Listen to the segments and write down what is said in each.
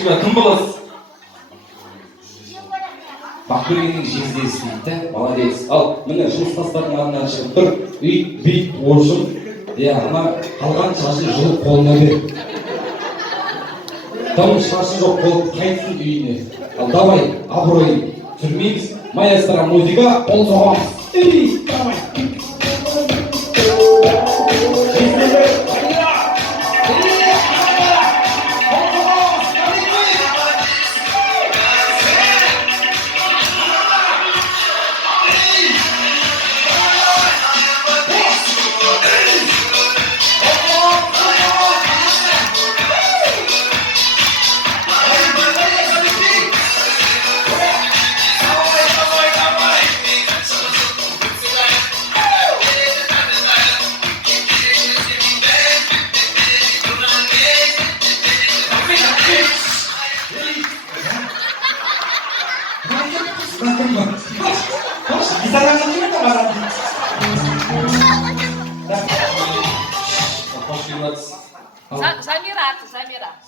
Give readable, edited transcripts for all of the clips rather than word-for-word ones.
Шықпа, кім боласыз? Бақбергеннің жездесі дейді, молодец. Ал, міне жұмыстастардың арынан шығып тұр, бейт, оршын, ана қалған шашын жұлып қолына бер. Там шашы жоқ болып қайтсын үйіне. Ал давай, абыройын түрмейміз, маэстро музыка, қол соғамыз. Давай!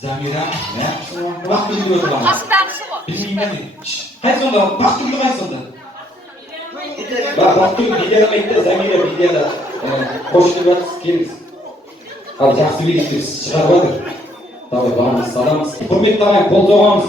Замира, ya? Baktı gibi gördü bana. Қасындағысы ғой. Bilmeyeyim ben. Hayır sonunda, baktı gibi hayır sonunda. Baktı gibi videoda Zamira videoda hoş gibi geliriz. Hadi жақсы билейді, шығарып жатыр. Давай, барымыз, саламыз. Құрметті ағайын, қол соғамыз.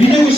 Видео